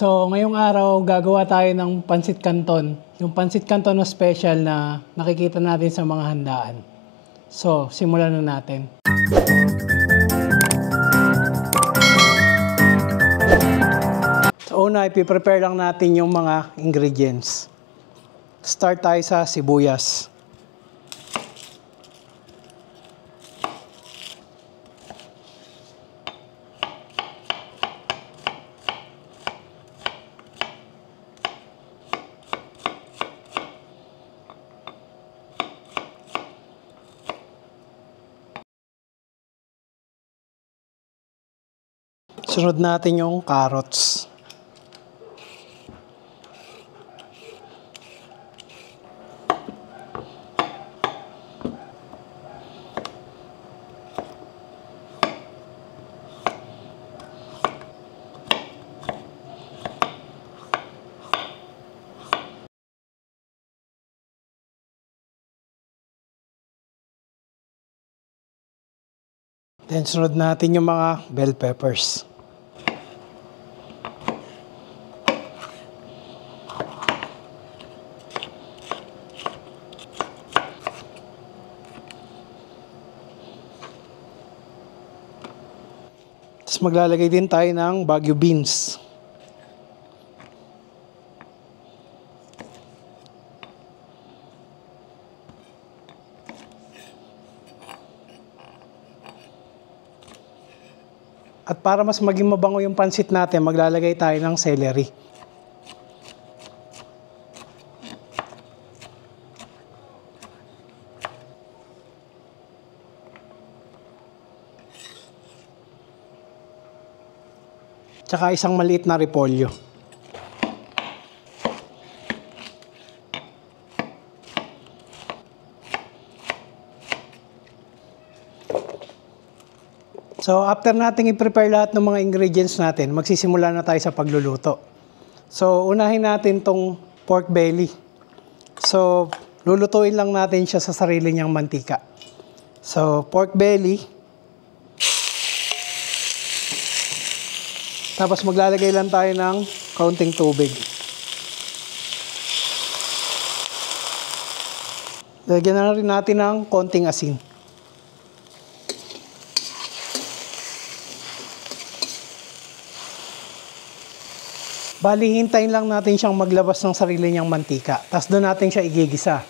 So, ngayong araw, gagawa tayo ng pansit canton. Yung pansit canton na special na nakikita natin sa mga handaan. So, simulan na natin. So, una, ipiprepare lang natin yung mga ingredients. Start tayo sa sibuyas. Sunod natin yung carrots. Then sunod natin yung mga bell peppers. Tapos maglalagay din tayo ng Baguio beans. At para mas maging mabango yung pansit natin, maglalagay tayo ng celery. Tsaka isang maliit na repolyo. So, after nating i-prepare lahat ng mga ingredients natin, magsisimula na tayo sa pagluluto. So, unahin natin tong pork belly. So, lulutuin lang natin siya sa sarili niyang mantika. So, pork belly. Tapos maglalagay lang tayo ng kaunting tubig. Lagyan na rin natin ng konting asin. Bali, hintayin lang natin siyang maglabas ng sarili niyang mantika. Tapos doon natin siya igigisa.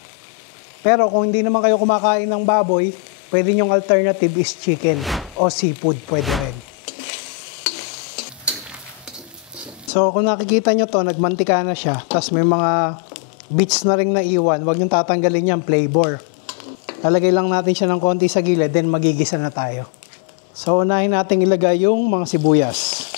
Pero kung hindi naman kayo kumakain ng baboy, pwede niyong alternative is chicken o seafood, pwede rin. So kung nakikita nyo to, nagmantika na siya. Tapos may mga bits na rin naiwan. Huwag niyong tatanggalin yung flavor. Lalagay lang natin siya ng konti sa gilid, then magigisa na tayo. So unahin natin ilagay yung mga sibuyas.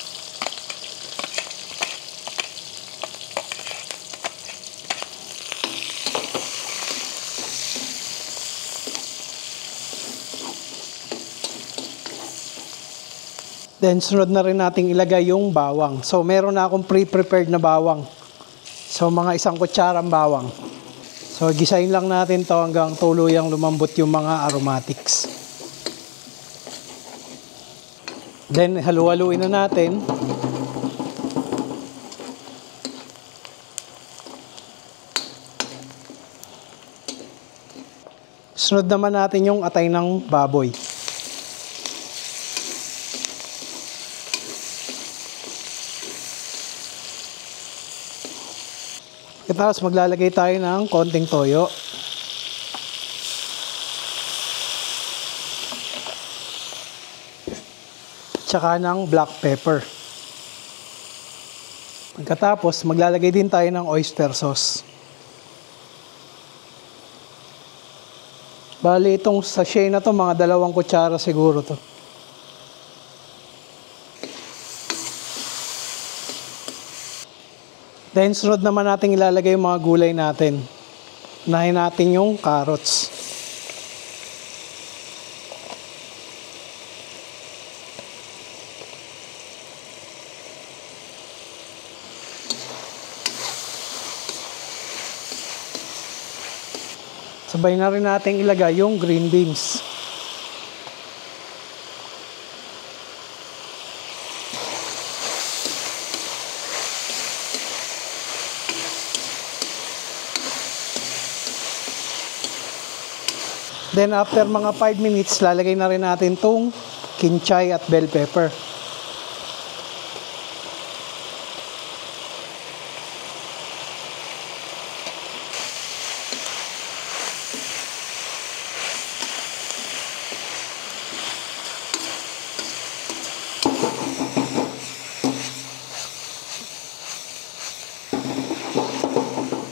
Then, sunod na rin nating ilagay yung bawang. So, meron na akong pre-prepared na bawang. So, mga 1 kutsarang bawang. So, gisahin lang natin to hanggang tuluyang lumambot yung mga aromatics. Then, halu-haluin na natin. Sunod naman natin yung atay ng baboy. Tapos maglalagay tayo ng konting toyo. Tsaka ng black pepper. Pagkatapos, maglalagay din tayo ng oyster sauce. Bali, itong sachet na to, mga 2 kutsara siguro to. Then, sunod naman natin ilalagay yung mga gulay natin. Unahin natin yung carrots. Sabay na rin natin ilagay yung green beans. Then after mga 5 minutes, lalagay na rin natin tong kinchay at bell pepper.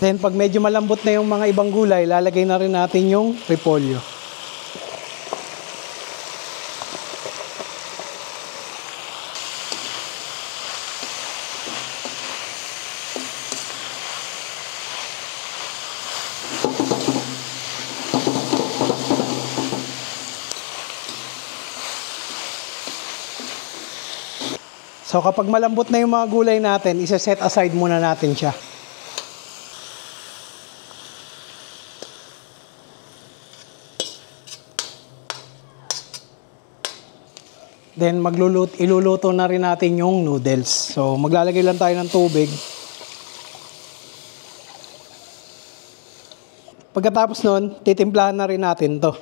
Then pag medyo malambot na yung mga ibang gulay, lalagay na rin natin yung repolyo. So kapag malambot na yung mga gulay natin, isa-set aside muna natin siya. Then iluluto na rin natin yung noodles. So maglalagay lang tayo ng tubig. Pagkatapos nun, titimplahan na rin natin to.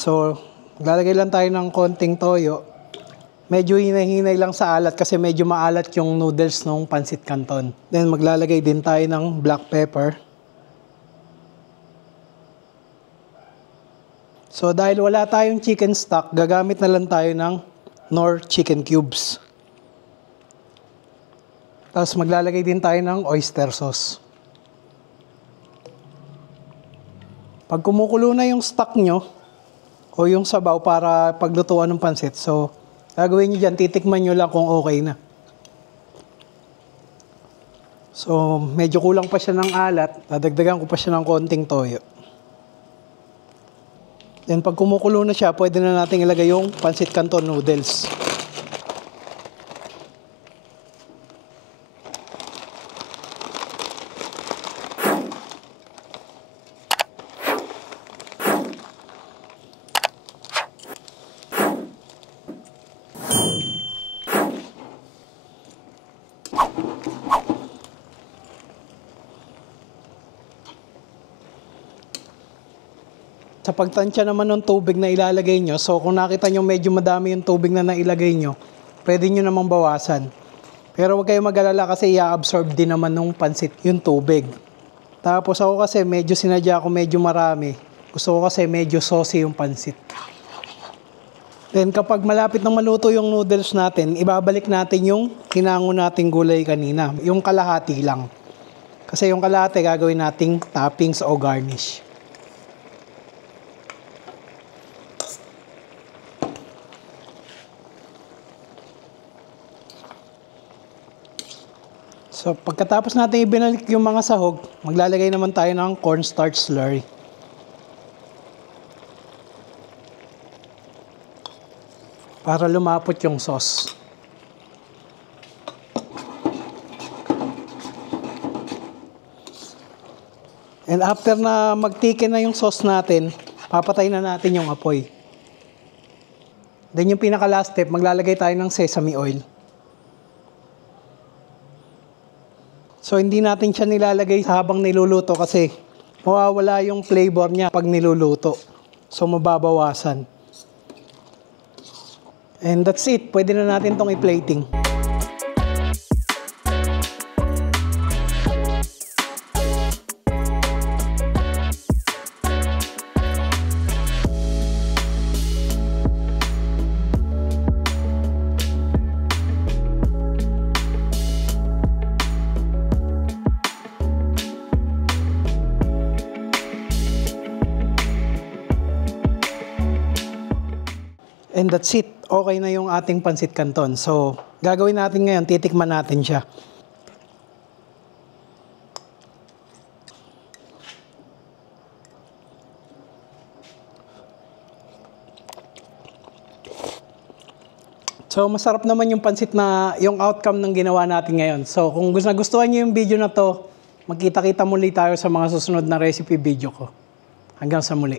So maglalagay lang tayo ng konting toyo. Medyo hinay-hinay lang sa alat kasi medyo maalat yung noodles ng Pancit Canton. Then maglalagay din tayo ng black pepper. So dahil wala tayong chicken stock, gagamit na lang tayo ng Knorr chicken cubes. Tapos maglalagay din tayo ng oyster sauce. Pag kumukulo na yung stock nyo o yung sabaw para paglutuan ng pancit, so gagawin nyo dyan, titikman nyo lang kung okay na. So medyo kulang pa siya ng alat, dadagdagan ko pa siya ng konting toyo. Then pag kumukulo na siya, pwede na natin ilagay yung Pancit Canton noodles. Sa pagtansya naman ng tubig na ilalagay nyo, so kung nakita nyo medyo madami yung tubig na nailagay nyo, pwede nyo namang bawasan. Pero huwag kayong mag-alala kasi i-absorb din naman ng pansit yung tubig. Tapos ako kasi medyo sinadya ko medyo marami. Gusto ko kasi medyo saucy yung pansit. Then kapag malapit na maluto yung noodles natin, ibabalik natin yung hinango nating gulay kanina. Yung kalahati lang. Kasi yung kalahati gagawin nating toppings o garnish. So pagkatapos natin ibinalik yung mga sahog, maglalagay naman tayo ng cornstarch slurry. Para lumapot yung sauce. And after na magtikin na yung sauce natin, papatay na natin yung apoy. Then yung pinaka last step, maglalagay tayo ng sesame oil. So hindi natin siya nilalagay habang niluluto kasi mawawala yung flavor niya pag niluluto. So mababawasan. And that's it. Pwede na natin tong i-plating. And that's it. Okay na yung ating Pancit Canton. So, gagawin natin ngayon, titikman natin siya. So, masarap naman yung pancit na yung outcome ng ginawa natin ngayon. So, kung nagustuhan niyo yung video na to, magkita-kita muli tayo sa mga susunod na recipe video ko. Hanggang sa muli.